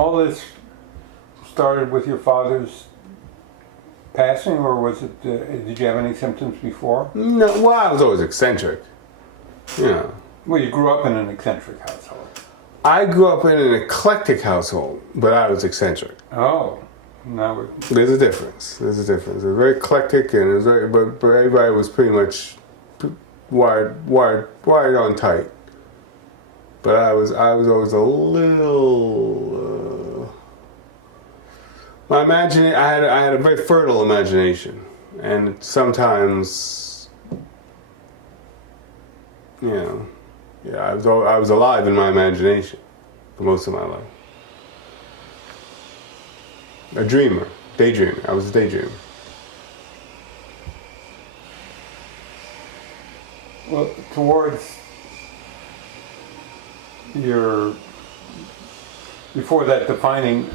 all this started with your father's passing, or was it? Did you have any symptoms before? No, well, I was always eccentric. Yeah. Well, you grew up in an eccentric household. I grew up in an eclectic household, but I was eccentric. Oh, now there's a difference. There's a difference. It was very eclectic, and it was very, but everybody was pretty much wired on tight. But I was always a little. I had a very fertile imagination, and sometimes, yeah, I was alive in my imagination for most of my life. A dreamer, daydreamer. I was a daydreamer. Well, towards before that defining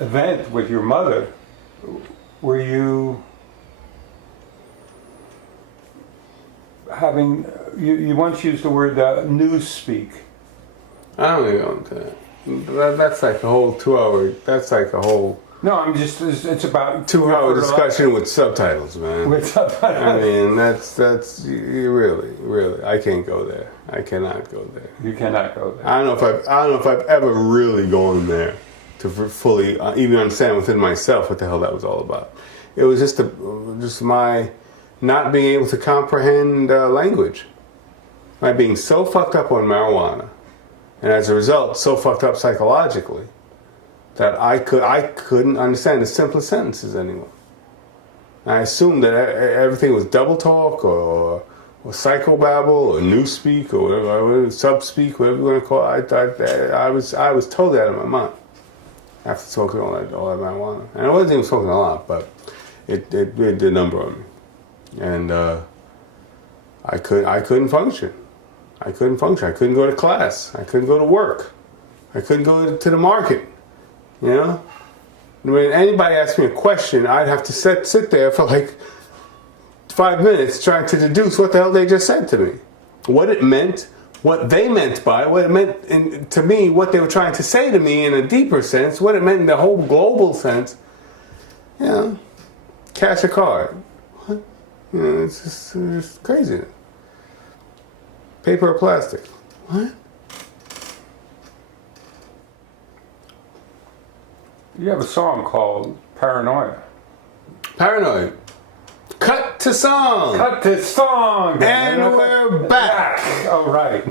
event with your mother, were you having, you once used the word newspeak. I don't even go into that. That's like a whole 2 hour, that's like a whole... No, it's about 2 hour discussion with subtitles, man. With subtitles. I mean, that's really, I can't go there. I cannot go there. You cannot go there. I don't know if I've ever really gone there to fully even understand within myself what the hell that was all about. It was just my not being able to comprehend language. My being so fucked up on marijuana, and as a result, so fucked up psychologically, that I couldn't understand the simplest sentences anymore. I assumed that everything was double talk or psychobabble or newspeak or whatever, subspeak, whatever you want to call it. I was totally out of my mind after smoking all that marijuana. And I wasn't even smoking a lot, but it did a number on me. And I couldn't function. I couldn't function. I couldn't go to class. I couldn't go to work. I couldn't go to the market. You know? When anybody asked me a question, I'd have to sit there for like 5 minutes trying to deduce what the hell they just said to me. What it meant, what they meant by it, what it meant to me, what they were trying to say to me in a deeper sense, what it meant in the whole global sense. You know? Cash a card. What? You know, it's just crazy. Paper or plastic? What? You have a song called Paranoia. Paranoid. Cut to song. Cut to song. And we're back. Oh, right.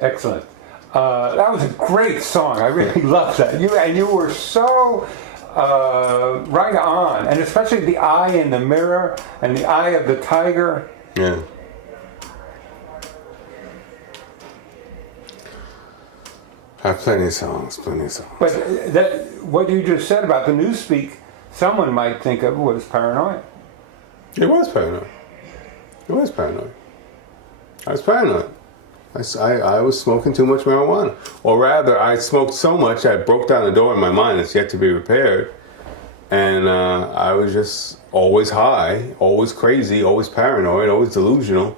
Excellent. That was a great song. I really loved that. You were so right on, and especially the eye in the mirror and the eye of the tiger. Yeah. I have plenty of songs. But what you just said about the newspeak, someone might think of was paranoia. It was paranoid. I was paranoid. I was smoking too much marijuana. Or rather, I smoked so much I broke down the door in my mind that's yet to be repaired. And I was just always high, always crazy, always paranoid, always delusional.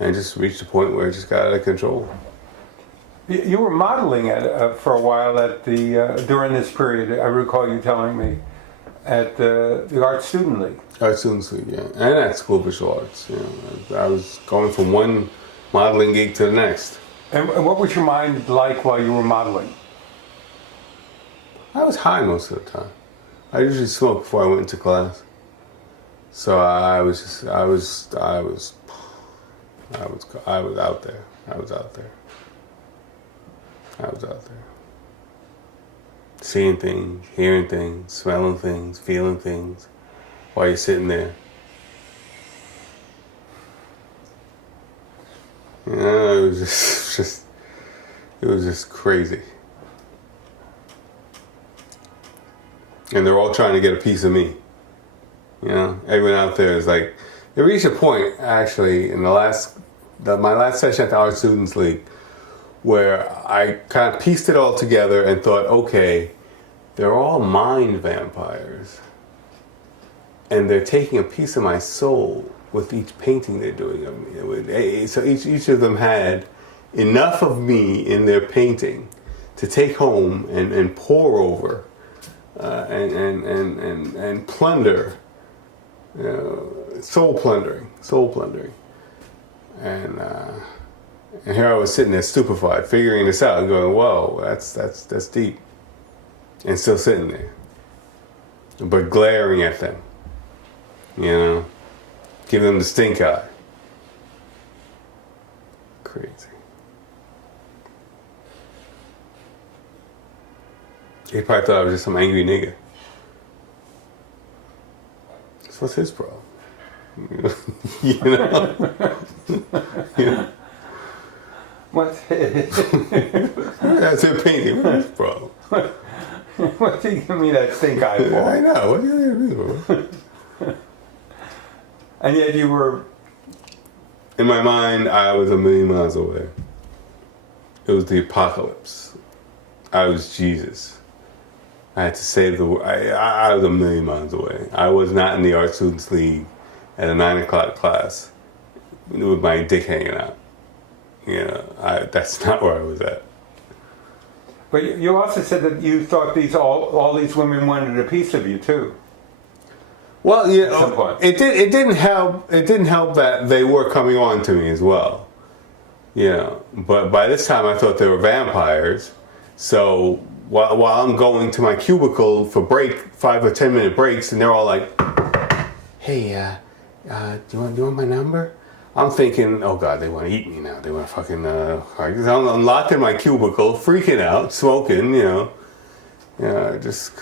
And just reached a point where it just got out of control. You were modeling for a while at during this period. I recall you telling me at the Art Student League. Art Student League, yeah, and at School of Visual Arts. You know, I was going from one modeling gig to the next. And what was your mind like while you were modeling? I was high most of the time. I usually smoked before I went into class, so I was out there. Seeing things, hearing things, smelling things, feeling things, while you're sitting there. You know, it was just crazy. And they're all trying to get a piece of me. You know, everyone out there is like, it reached a point actually in my last session at the Art Students League, where I kind of pieced it all together and thought, okay, they're all mind vampires. And they're taking a piece of my soul with each painting they're doing of me. So each of them had enough of me in their painting to take home and pour over and plunder, soul plundering. And here I was sitting there stupefied, figuring this out and going, whoa, that's deep. And still sitting there. But glaring at them, giving them the stink eye. Crazy. He probably thought I was just some angry nigga. So what's his problem? you know? What? That's your opinion. What's his problem? What do you give me that stink eye for? I know. What do you mean? And yet you were... In my mind, I was a million miles away. It was the apocalypse. I was Jesus. I had to save the world. I was a million miles away. I was not in the Art Students League at a 9 o'clock class with my dick hanging out. That's not where I was at. But you also said that you thought all these women wanted a piece of you too. Well, At some point. it didn't help. It didn't help that they were coming on to me as well. But by this time I thought they were vampires. So while I'm going to my cubicle for 5 or 10 minute breaks, and they're all like, "Hey, do you want my number?" I'm thinking, oh God, they want to eat me now. They want to fucking. I'm locked in my cubicle, freaking out, smoking. Just